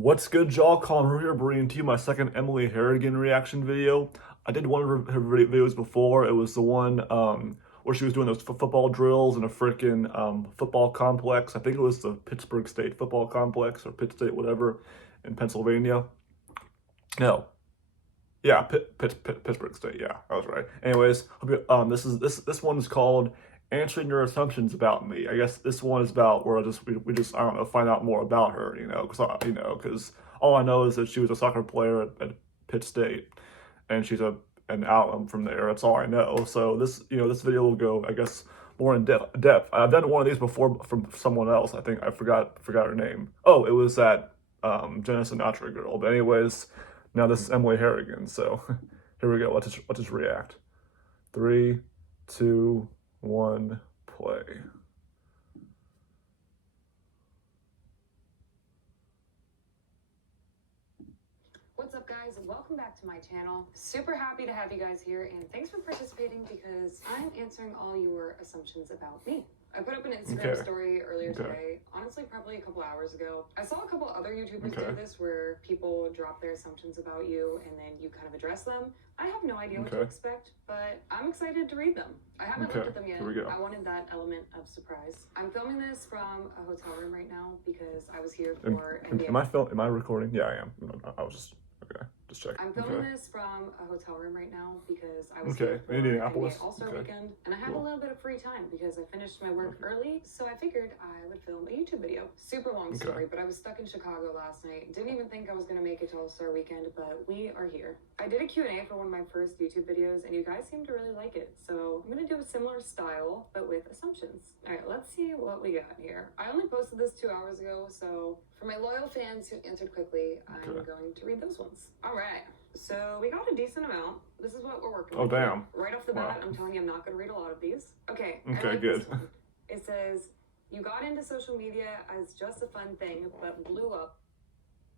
What's good, y'all? Colin here, bringing to you my second Emily Harrigan reaction video. I did one of her videos before. It was the one where she was doing those football drills in a freaking football complex. I think it was the Pittsburgh State Football Complex or Pitt State, whatever, in Pennsylvania. No, yeah, Pittsburgh State. Yeah, I was right. Anyways, this one is called "Answering Your Assumptions About Me." I guess this one is about where we just I don't know, find out more about her. Because all I know is that she was a soccer player at Pitt State, and she's an alum from there. That's all I know. So this video will go, I guess, more in depth. I've done one of these before from someone else. I think I forgot her name. Oh, it was that Jenna Sinatra girl. But anyways. Now this is Emily Harrigan, so here we go. Let's just react. 3, 2, 1, play. What's up, guys? Welcome back to my channel. Super happy to have you guys here, and thanks for participating because I'm answering all your assumptions about me. I put up an Instagram story earlier today, honestly probably a couple hours ago. I saw a couple other YouTubers do this where people drop their assumptions about you and then you kind of address them. I have no idea what to expect, but I'm excited to read them. I haven't looked at them yet. I wanted that element of surprise. I'm filming this from a hotel room right now because I was here for NBA. Am I recording? Yeah, I am. I was just just checking. I'm filming this from a hotel room right now because I was here for NBA All-Star weekend, and I had a little bit of free time because I finished my work early, so I figured I would film a YouTube video. Super long story, but I was stuck in Chicago last night. Didn't even think I was going to make it to All-Star weekend, but we are here. I did a Q&A for one of my first YouTube videos, and you guys seem to really like it, so I'm going to do a similar style, but with assumptions. All right, let's see what we got here. I only posted this 2 hours ago, so for my loyal fans who answered quickly, I'm going to read those ones. All right, so we got a decent amount. This is what we're working with. Oh, damn. Right off the bat, I'm telling you I'm not going to read a lot of these. Okay, good. It says, you got into social media as just a fun thing, but blew up.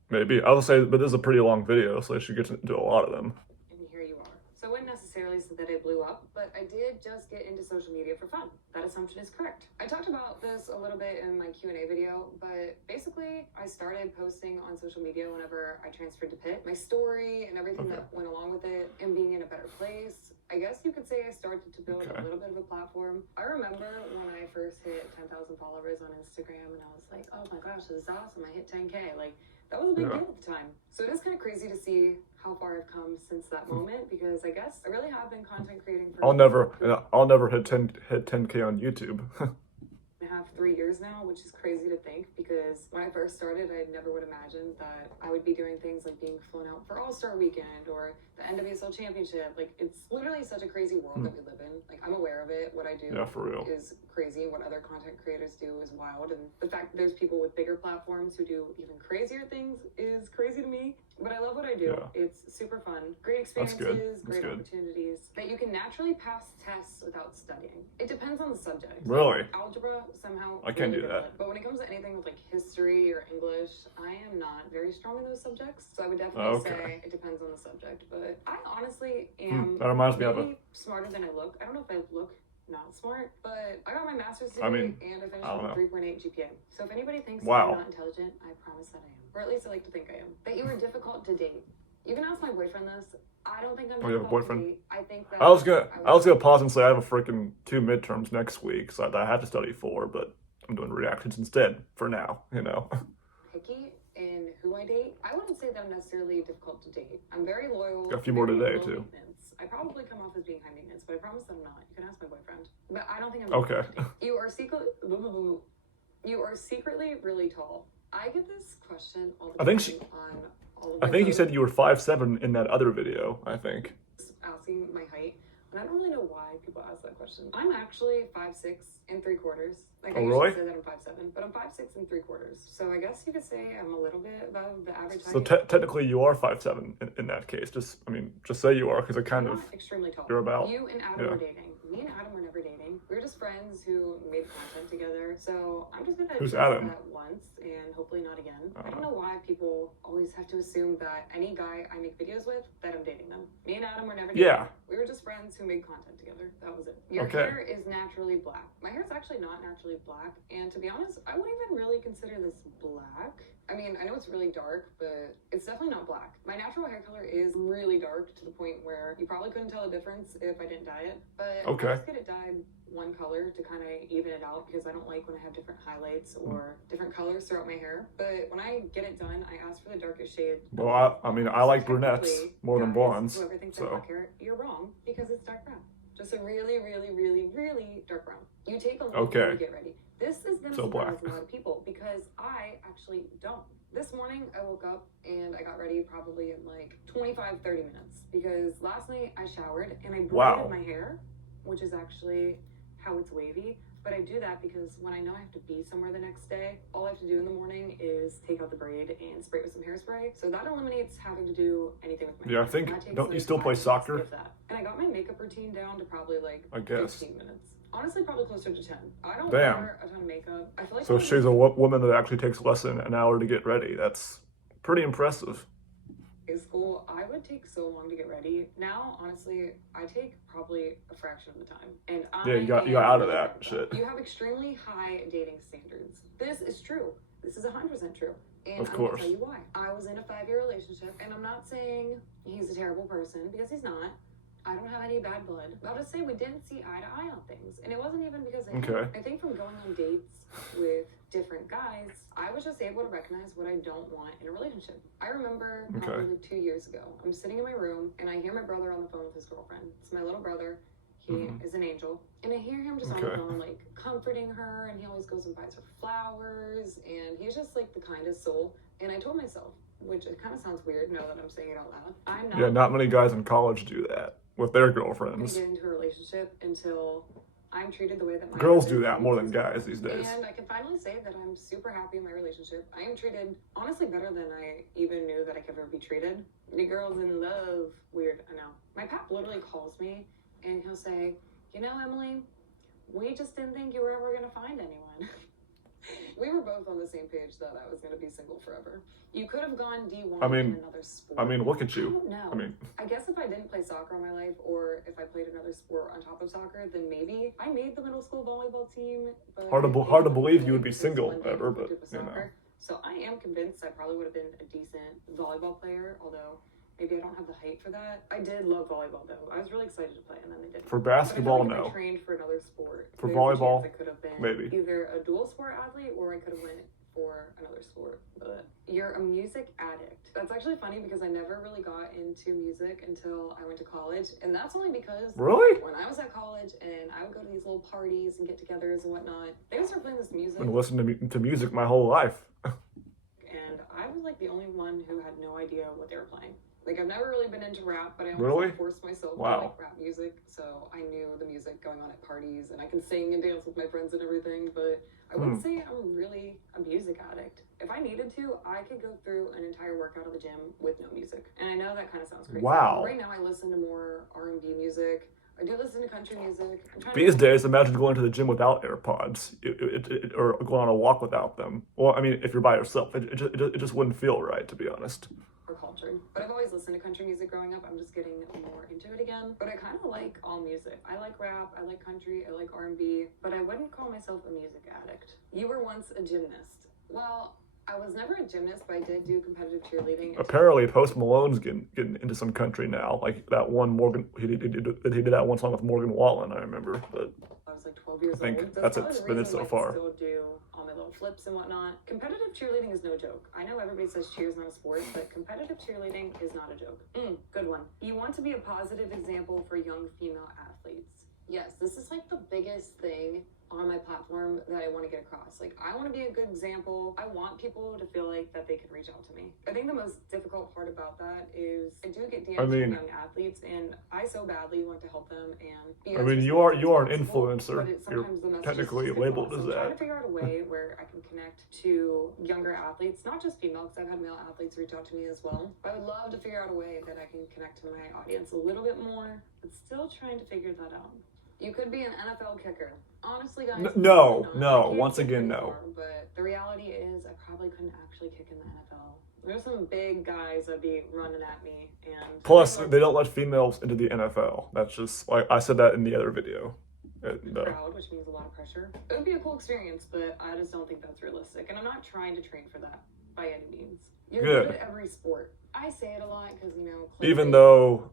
Maybe. I would say, but this is a pretty long video, so I should get to do a lot of them. And here you are. So I wouldn't necessarily say that I blew up, but I did just get into social media for fun. That assumption is correct. I talked about this a little bit in my Q&A video, but basically I started posting on social media whenever I transferred to Pitt. My story and everything that went along with it and being in a better place. I guess you could say I started to build a little bit of a platform. I remember when I first hit 10,000 followers on Instagram and I was like, oh my gosh, this is awesome. I hit 10K. Like, that was a big deal at the time. So it is kind of crazy to see how far I've come since that moment because I guess I really have been content creating for I'll never hit 10K on YouTube. I have 3 years now, which is crazy to think because when I first started, I never would imagine that I would be doing things like being flown out for All-Star Weekend or the NWSL Championship. Like, it's literally such a crazy world that we live in. Like, I'm aware of it. What I do for real is crazy. What other content creators do is wild. And the fact that there's people with bigger platforms who do even crazier things is crazy to me. But I love what I do. It's super fun. Great experiences, great opportunities that you can naturally pass tests without studying. It depends on the subject. Really? Algebra, somehow I can't do that. But when it comes to anything with like history or English, I am not very strong in those subjects. So I would definitely say it depends on the subject. But I honestly am that reminds me of smarter than I look. I don't know if I look not smart, but I got my master's degree and I finished with a 3.8 GPA. So if anybody thinks I'm not intelligent, I promise that I am. Or at least I like to think I am. That you were difficult to date. You can ask my boyfriend this. I don't think I'm difficult to date. I think that I was gonna pause and say I have a freaking 2 midterms next week, so I have to study for, but I'm doing reactions instead for now, Picky in who I date. I wouldn't say that I'm necessarily difficult to date. I'm very loyal. Got a few more today too. I probably come off as being high maintenance, but I promise that I'm not. You can ask my boyfriend. But I don't think I'm difficult to date. You are secretly really tall. I get this question all the time on all of my you said you were 5'7" in that other video, I think. Asking my height. And I don't really know why people ask that question. I'm actually 5'6" and 3/4. Like I usually say that I'm 5'7", but I'm 5'6" and 3/4. So I guess you could say I'm a little bit above the average height. So technically you are 5'7" in that case. Just say you are because it kind of extremely tall. You're about. You and Adam were dating. Me and Adam were never dating. We were just friends who made content together. So I'm just gonna Who's say Adam? that once and hopefully not again. I don't know why people always have to assume that any guy I make videos with that I'm dating them. Me and Adam were never dating. Yeah. We were just friends who made content together. That was it. Your hair is naturally black. My hair is actually not naturally black, and to be honest, I wouldn't even really consider this black. I mean, I know it's really dark, but it's definitely not black. My natural hair color is really dark to the point where you probably couldn't tell the difference if I didn't dye it. But I just get it dyed one color to kind of even it out because I don't like when I have different highlights or different colors throughout my hair. But when I get it done, I ask for the darkest shade. Well, I mean, I like brunettes more than blondes. Whoever thinks I have black hair, you're wrong because it's dark brown. Just a really, really, really, really dark brown. You take a look when you get ready. This is going to surprise a lot of people because I actually don't. This morning I woke up and I got ready probably in like 25-30 minutes because last night I showered and I braided my hair, which is actually how it's wavy. But I do that because when I know I have to be somewhere the next day, all I have to do in the morning is take out the braid and spray it with some hairspray. So that eliminates having to do anything with my hair. I think, don't you still play soccer? And I got my makeup routine down to probably like 15 minutes. Honestly, probably closer to 10. I don't wear a ton of makeup. I feel like so she's a woman that actually takes less than an hour to get ready. That's pretty impressive. In school, I would take so long to get ready. Now, honestly, I take probably a fraction of the time. And you got out of that shit. You have extremely high dating standards. This is true. This is 100% true. And of course. I'm gonna tell you why. I was in a 5-year relationship, and I'm not saying he's a terrible person because he's not. I don't have any bad blood. I'll just say we didn't see eye to eye on things. And it wasn't even because of him. I think from going on dates with different guys, I was just able to recognize what I don't want in a relationship. I remember probably 2 years ago, I'm sitting in my room and I hear my brother on the phone with his girlfriend. It's my little brother. He is an angel. And I hear him just on the phone, like, comforting her, and he always goes and buys her flowers, and he's just, like, the kindest soul. And I told myself, which it kind of sounds weird now that I'm saying it out loud, I'm not... Yeah, not many guys in college do that with their girlfriends. I'm gonna get into a relationship until I'm treated the way that my girls do that more than guys these days. And I can finally say that I'm super happy in my relationship. I am treated, honestly, better than I even knew that I could ever be treated. The girl's in love. Weird, I know. My pap literally calls me, and he'll say, you know, Emily, we just didn't think you were ever going to find anyone. We were both on the same page that I was going to be single forever. You could have gone D1 in another sport. I mean, look at you. I don't know. I guess if I didn't play soccer all my life, or if I played another sport on top of soccer, then maybe I made the middle school volleyball team. But hard to believe you would be single ever, but you know. So I am convinced I probably would have been a decent volleyball player, although maybe I don't have the height for that. I did love volleyball though. I was really excited to play, and then they didn't. For basketball, no. I trained for another sport. For volleyball, I could have been maybe either a dual sport athlete or I could have went for another sport. But you're a music addict. That's actually funny because I never really got into music until I went to college, and that's only because when I was at college and I would go to these little parties and get-togethers and whatnot, they would start playing this music. I've been listening to music my whole life. And I was like the only one who had no idea what they were playing. Like, I've never really been into rap, but I always forced myself to like rap music, so I knew the music going on at parties, and I can sing and dance with my friends and everything, but I wouldn't say I'm really a music addict. If I needed to, I could go through an entire workout at the gym with no music. And I know that kind of sounds crazy. Wow. Right now I listen to more R&B music. I do listen to country music. These days, imagine going to the gym without AirPods, or going on a walk without them. Well, I mean, if you're by yourself, it just wouldn't feel right, to be honest. Or cultured. But I've always listened to country music growing up. I'm just getting more into it again. But I kind of like all music. I like rap, I like country, I like R&B, but I wouldn't call myself a music addict. You were once a gymnast. Well, I was never a gymnast, but I did do competitive cheerleading. Apparently, Post Malone's getting into some country now. Like that one he did that one song with Morgan Wallen, I remember. But I was like 12 years old. I think that's been it so far. I still do all my little flips and whatnot. Competitive cheerleading is no joke. I know everybody says cheer's not a sport, but competitive cheerleading is not a joke. Good one. You want to be a positive example for young female athletes. Yes, this is like the biggest thing on my platform that I want to get across. Like, I want to be a good example. I want people to feel like that they can reach out to me. I think the most difficult part about that is I do get DMs from young athletes, and I so badly want to help them and be you are an influencer. You're technically labeled as that. I'm trying to figure out a way where I can connect to younger athletes, not just female, because I've had male athletes reach out to me as well. But I would love to figure out a way that I can connect to my audience a little bit more, but still trying to figure that out. You could be an NFL kicker. Honestly, guys. No. Once again, no. But the reality is, I probably couldn't actually kick in the NFL. There's some big guys that'd be running at me, and plus they don't let females into the NFL. That's just like I said that in the other video. Crowd, which means a lot of pressure. It would be a cool experience, but I just don't think that's realistic, and I'm not trying to train for that. by any means. You're Good. good at every sport. I say it a lot because, you know, Even though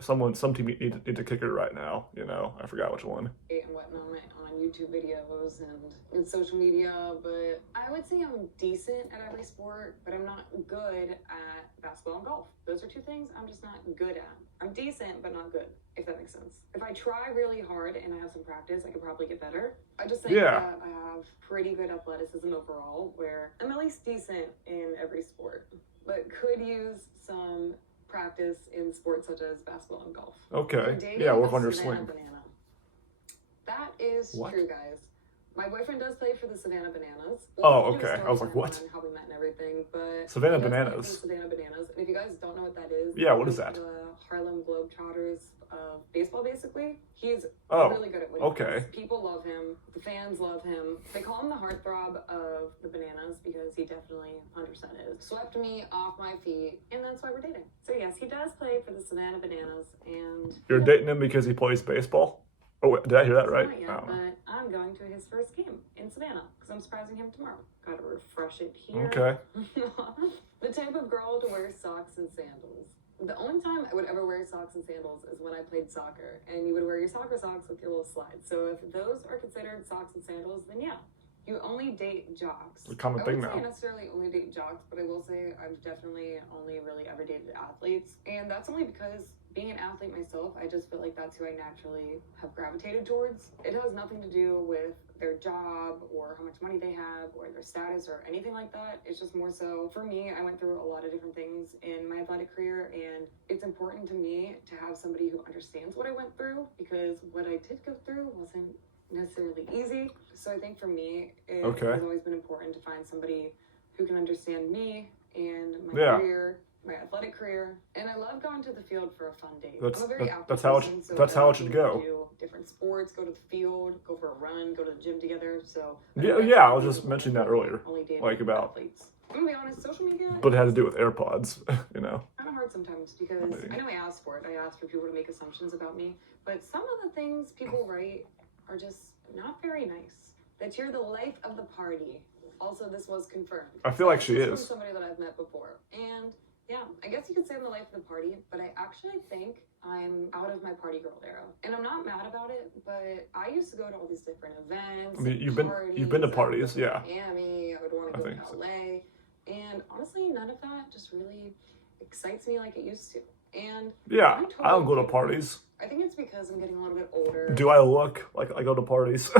some team need to kick it right now, you know, I forgot which one. And whatnot on YouTube videos and in social media, but I would say I'm decent at every sport, but I'm not good at basketball and golf. Those are two things I'm just not good at. I'm decent, but not good, if that makes sense. If I try really hard and I have some practice, I could probably get better. I just think that I have pretty good athleticism overall, where I'm at least decent in every sport, but could use some practice in sports such as basketball and golf. Okay. Yeah, work on your swing. Banana. That is true, guys. My boyfriend does play for the Savannah Bananas. Oh, okay. I was like, what? How we met and everything, but Savannah Bananas. Savannah Bananas. And if you guys don't know what that is, yeah, what is that? The Harlem Globetrotters of Baseball, basically. He's really good at what he does. People love him. The fans love him. They call him the heartthrob of the Bananas because he definitely 100% is. Swept me off my feet, and that's why we're dating. So yes, he does play for the Savannah Bananas, and you're dating him because he plays baseball? Oh, wait, did I hear that right? Not yet, but I'm going to his first game in Savannah because I'm surprising him tomorrow. Gotta refresh it here. Okay. The type of girl to wear socks and sandals. The only time I would ever wear socks and sandals is when I played soccer, and you would wear your soccer socks with your little slides. So if those are considered socks and sandals, then yeah. You only date jocks. It's a common thing now. I wouldn't say necessarily only date jocks, but I will say I've definitely only really ever dated athletes. And that's only because being an athlete myself, I just feel like that's who I naturally have gravitated towards. It has nothing to do with their job or how much money they have or their status or anything like that. It's just more so, for me, I went through a lot of different things in my athletic career, and it's important to me to have somebody who understands what I went through, because what I did go through wasn't necessarily easy. So I think for me, it has always been important to find somebody who can understand me and my career, my athletic career. And I love going to the field for a fun day. I'm a very active person, that's how it should go. Do different sports, go to the field, go for a run, go to the gym together. So I was just mentioning that earlier, like about athletes. I'm gonna be honest, social media. But it had to do with AirPods, you know. Kind of hard sometimes because I know I asked for it. I asked for people to make assumptions about me, but some of the things people write are just not very nice. That you're the life of the party. Also, this was confirmed. I feel like she is. From somebody that I've met before. And yeah, I guess you could say I'm the life of the party, but I actually think I'm out of my party girl era. And I'm not mad about it, but I used to go to all these different events. I mean, you've been to parties, yeah. Miami, I would want to go to LA. And honestly, none of that just really excites me like it used to. And yeah, I don't go to parties. I think it's because I'm getting a little bit older. Do I look like I go to parties?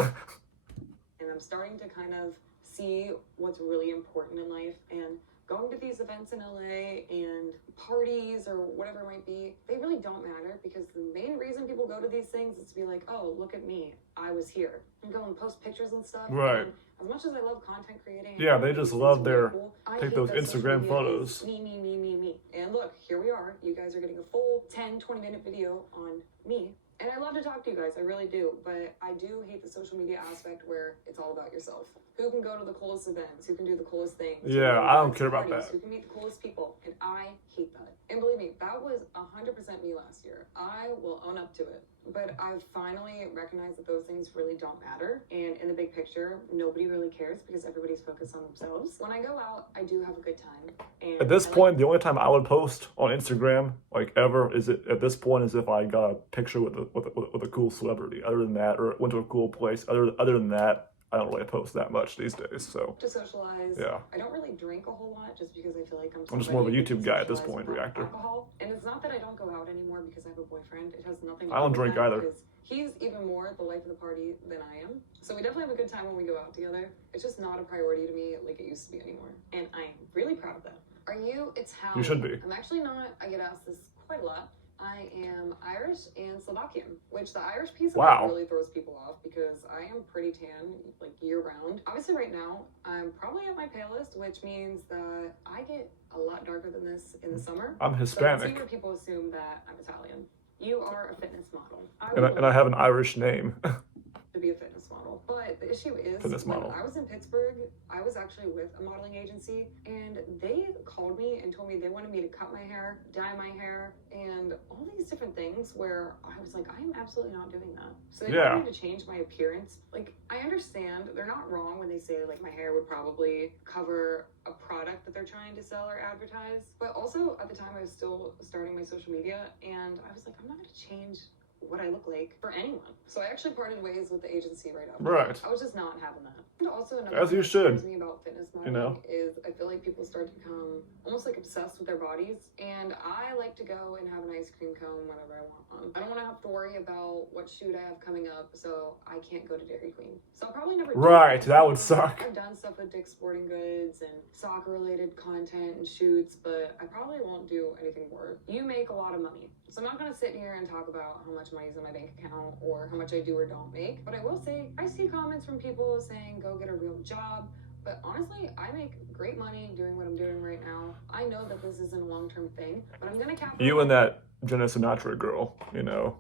And I'm starting to kind of see what's really important in life, and going to these events in LA and parties or whatever it might be, they really don't matter, because the main reason people go to these things is to be like, oh, look at me, I was here, and go and post pictures and stuff. Right. And as much as I love content creating, yeah, they just love their really take those Instagram photos. Me. And look, here we are. You guys are getting a full 10-20 minute video on me. And I love to talk to you guys, I really do, but I do hate the social media aspect where it's all about yourself. Who can go to the coolest events? Who can do the coolest things? Yeah, I don't care about that. Who can meet the coolest people? And I hate that. And believe me, that was 100% me last year. I will own up to it. But I've finally recognized that those things really don't matter. And in the big picture, nobody really cares because everybody's focused on themselves. When I go out, I do have a good time. And at this point, the only time I would post on Instagram, like ever, is if I got a picture with a cool celebrity. Other than that, or went to a cool place. Other than that, I don't really post that much these days. So to socialize, yeah. I don't really drink a whole lot just because I feel like I'm just more of a YouTube guy at this point, reactor. Alcohol. And it's not that I don't go out anymore because I have a boyfriend. It has nothing to do I don't with drink that, either. because he's even more the life of the party than I am. So we definitely have a good time when we go out together. It's just not a priority to me like it used to be anymore. And I'm really proud of that. Are you Italian? You should be. I'm actually not. I get asked this quite a lot. I am Irish and Slovakian, which the Irish piece of it really throws people off because I am pretty tan, like year-round. Obviously right now, I'm probably at my palest, which means that I get a lot darker than this in the summer. I'm Hispanic. So I see where people assume that I'm Italian. You are a fitness model. And I have an Irish name. To be be a fitness model. But the issue is, Fitness model. when I was in Pittsburgh, I was actually with a modeling agency, and they called me and told me they wanted me to cut my hair, dye my hair, and all these different things where I was like, I am absolutely not doing that. So they wanted me to change my appearance. Like, I understand they're not wrong when they say like my hair would probably cover a product that they're trying to sell or advertise. But also at the time I was still starting my social media, and I was like, I'm not going to change what I look like for anyone. So I actually parted ways with the agency right after. Right. I was just not having that. And also another As you thing that should. scares me about fitness modeling is I feel like people start to become almost like obsessed with their bodies, and I like to go and have an ice cream cone whenever I want one. I don't want to have to worry about what shoot I have coming up, so I can't go to Dairy Queen. So I'll probably never do Right, that would suck. I've done stuff with Dick's Sporting Goods and soccer related content and shoots, but I probably won't do anything more. You make a lot of money, so I'm not going to sit here and talk about how much money's in my bank account or how much I do or don't make. But I will say, I see comments from people saying go get a real job, but honestly, I make great money doing what I'm doing right now. I know that this isn't a long-term thing, but I'm going to capitalize. You and that Jenna Sinatra girl, you know.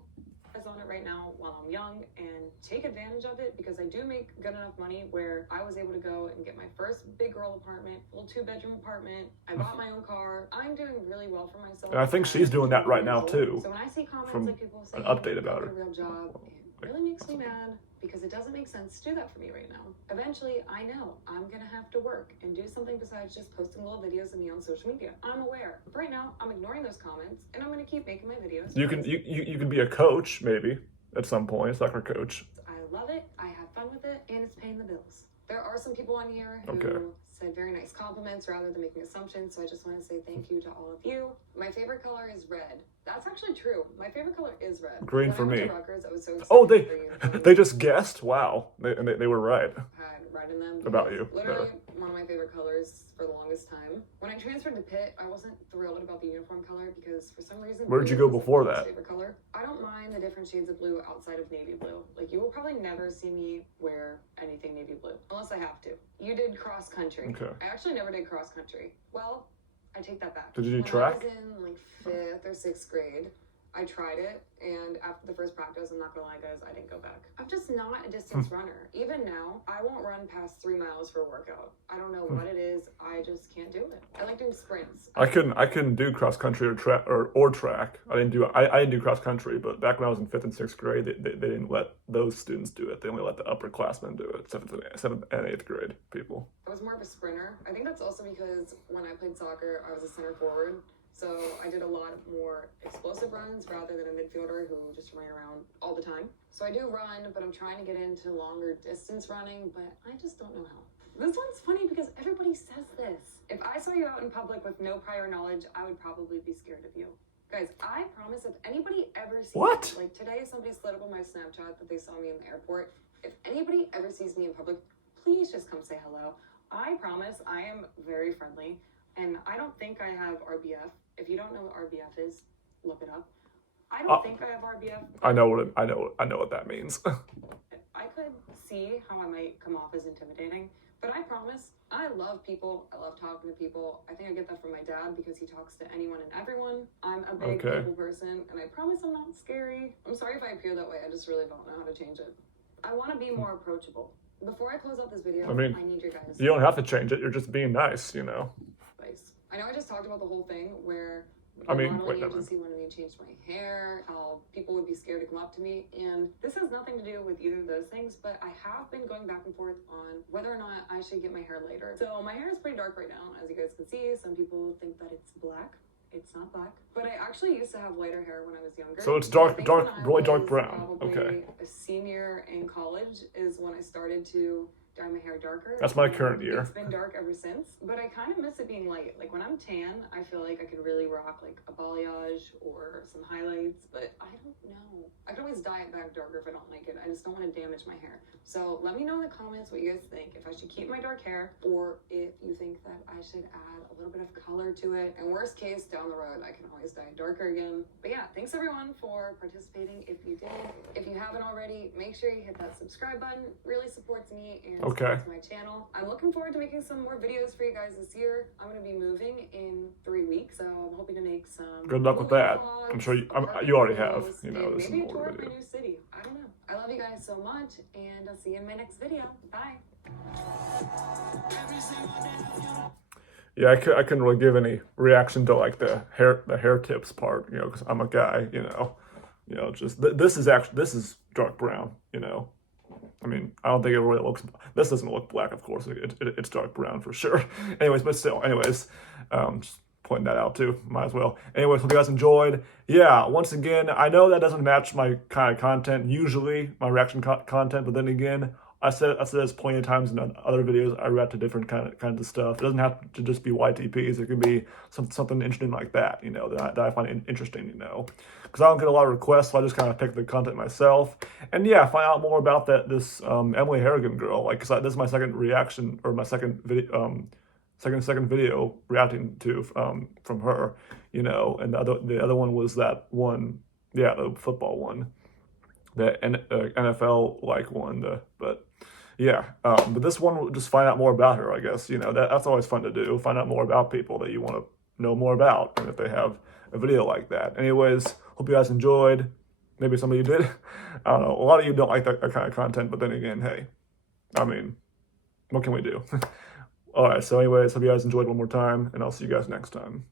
On it right now while I'm young and take advantage of it, because I do make good enough money where I was able to go and get my first big girl apartment, full 2-bedroom apartment. I bought my own car. I'm doing really well for myself. And I think she's doing that right now too. So when I see comments from like people saying an update about her. a real job, it really makes me mad, because it doesn't make sense to do that for me right now. Eventually, I know I'm gonna have to work and do something besides just posting little videos of me on social media. I'm aware. But right now, I'm ignoring those comments, and I'm gonna keep making my videos. You can be a coach maybe at some point, soccer coach. I love it, I have fun with it, and it's paying the bills. There are some people on here who said very nice compliments rather than making assumptions, so I just want to say thank you to all of you. My favorite color is red. That's actually true. My favorite color is red. Green when for I went me. to Rutgers, I was so excited Oh, for you. they just guessed. Wow, they were right Had red in them. about you. Literally one of my favorite colors for the longest time. When I transferred to Pitt, I wasn't thrilled about the uniform color because for some reason. Where'd you go before that? Favorite color. I don't mind the different shades of blue outside of navy blue. Like, you will probably never see me wear anything navy blue unless I have to. You did cross country. Okay. I actually never did cross country. Well, I take that back. Did you do when track? I was in like 5th or 6th grade, I tried it, and after the first practice, I'm not gonna lie guys, I didn't go back. I'm just not a distance runner. Even now, I won't run past 3 miles for a workout. I don't know what it is, I just can't do it. I like doing sprints. I couldn't do cross country or track. I didn't do cross country, but back when I was in 5th and 6th grade, they didn't let those students do it. They only let the upperclassmen do it. 7th and 8th grade people. I was more of a sprinter. I think that's also because when I played soccer, I was a center forward. So I did a lot more explosive runs rather than a midfielder who just ran around all the time. So I do run, but I'm trying to get into longer distance running, but I just don't know how. This one's funny because everybody says this. If I saw you out in public with no prior knowledge, I would probably be scared of you. Guys, I promise if anybody ever sees me, like today somebody slid up on my Snapchat that they saw me in the airport. If anybody ever sees me in public, please just come say hello. I promise I am very friendly, and I don't think I have RBF. If you don't know what RBF is, look it up. I don't think I have RBF. I know what that means. I could see how I might come off as intimidating, but I promise I love people. I love talking to people. I think I get that from my dad because he talks to anyone and everyone. I'm a big people person, and I promise I'm not scary. I'm sorry if I appear that way. I just really don't know how to change it. I want to be more approachable. Before I close out this video, I need your guys. You don't have to change it. You're just being nice, you know. Advice. I know I just talked about the whole thing where I mean, modeling agency wanted me to change my hair, how people would be scared to come up to me, and this has nothing to do with either of those things, but I have been going back and forth on whether or not I should get my hair lighter. So my hair is pretty dark right now, as you guys can see. Some people think that it's black. It's not black. But I actually used to have lighter hair when I was younger. So it's really dark brown. Okay. A senior in college is when I started to dye my hair darker. That's my current year. It's been dark ever since, but I kind of miss it being light. Like when I'm tan, I feel like I could really rock like a balayage or some highlights, but I don't know. I can always dye it back darker if I don't like it. I just don't want to damage my hair. So let me know in the comments what you guys think. If I should keep my dark hair or if you think that I should add a little bit of color to it. And worst case, down the road, I can always dye it darker again. But yeah, thanks everyone for participating. If you did, if you haven't already, make sure you hit that subscribe button. Really supports me and supports my channel. I'm looking forward to making some more videos for you guys this year. I'm going to be moving in 3 weeks, so I'm hoping to make some. Good luck with that. I'm sure you already have. You know, this is maybe a more tour of video. my new city. I don't know. I love you guys. so much, and I'll see you in my next video. Bye. Yeah, I couldn't really give any reaction to like the hair tips part, you know, because I'm a guy, you know, just this is dark brown, you know. I mean, I don't think it really looks. This doesn't look black, of course. It's dark brown for sure. Anyways, but still, just pointing that out too. Might as well. Anyways, hope you guys enjoyed. Yeah, once again, I know that doesn't match my kind of content usually, my reaction content. But then again, I said this plenty of times in other videos. I react to different kinds of stuff. It doesn't have to just be YTPs. It could be something interesting like that, you know, that I find interesting, you know, because I don't get a lot of requests, so I just kind of pick the content myself. And yeah, find out more about this Emily Harrigan girl. Like, cause this is my second reaction, or my second video, second video reacting to from her, you know. And the other one was that one, yeah, the football one, the NFL like one, but yeah, but this one will just find out more about her, I guess. You know, that's always fun to do, find out more about people that you want to know more about, and if they have a video like that. Anyways, hope you guys enjoyed. Maybe some of you did. I don't know. A lot of you don't like that kind of content, but then again, hey, I mean, what can we do? All right, so anyways, hope you guys enjoyed one more time, and I'll see you guys next time.